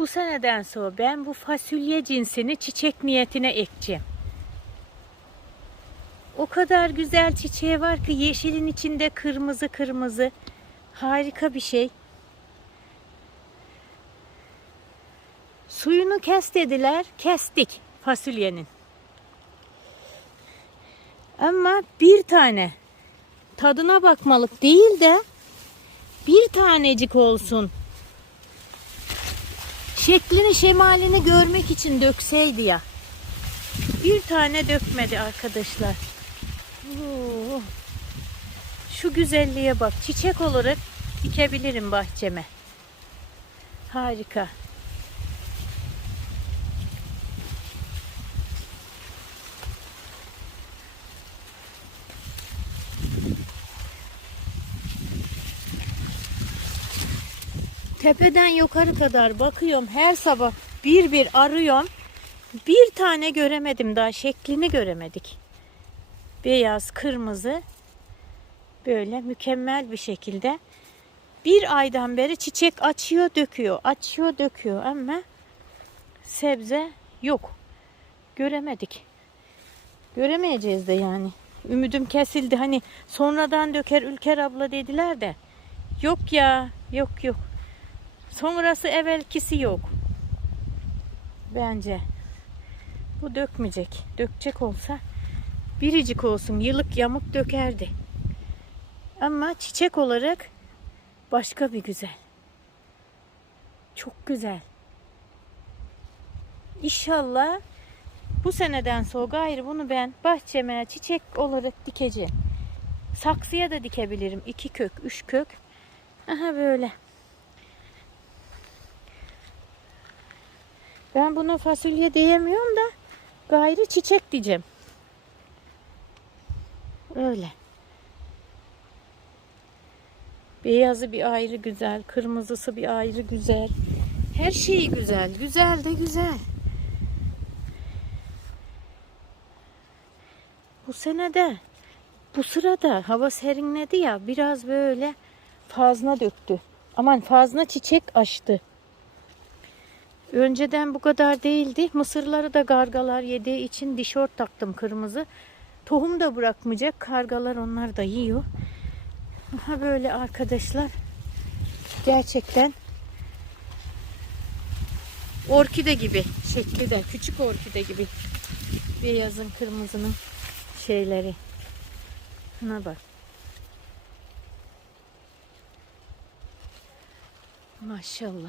Bu seneden sonra ben bu fasulye cinsini çiçek niyetine ekeceğim. O kadar güzel çiçeği var ki yeşilin içinde kırmızı kırmızı. Harika bir şey. Suyunu kes dediler. Kestik fasulyenin. Ama bir tane tadına bakmalık değil de bir tanecik olsun. Şeklini şemalini görmek için dökseydi ya. Bir tane dökmedi arkadaşlar. Oo. Şu güzelliğe bak. Çiçek olarak dikebilirim bahçeme. Harika. Tepeden yukarı kadar bakıyorum her sabah bir bir arıyorum. Bir tane göremedim daha şeklini göremedik. Beyaz, kırmızı böyle mükemmel bir şekilde bir aydan beri çiçek açıyor, döküyor, açıyor, döküyor ama sebze yok. Göremedik. Göremeyeceğiz de yani. Ümidim kesildi. Hani sonradan döker Ülker abla dediler de. Yok ya, yok yok. Sonrası evvelkisi yok. Bence. Bu dökmeyecek. Dökecek olsa biricik olsun. Yıllık yamuk dökerdi. Ama çiçek olarak başka bir güzel. Çok güzel. İnşallah bu seneden sonra gayrı bunu ben bahçeme çiçek olarak dikeceğim. Saksıya da dikebilirim. iki kök, üç kök. Aha böyle. Ben buna fasulye diyemiyorum da gayrı çiçek diyeceğim. Öyle. Beyazı bir ayrı güzel, kırmızısı bir ayrı güzel. Her şeyi güzel, güzel de güzel. Bu sene de bu sırada hava serinledi ya biraz böyle fazla döktü. Aman fazla çiçek açtı. Önceden bu kadar değildi. Mısırları da gargalar yediği için dişört taktım kırmızı. Tohum da bırakmayacak. Kargalar onlar da yiyor. Aha böyle arkadaşlar. Gerçekten orkide gibi şekli de küçük orkide gibi. Beyazın kırmızının şeyleri. Buna bak. Maşallah.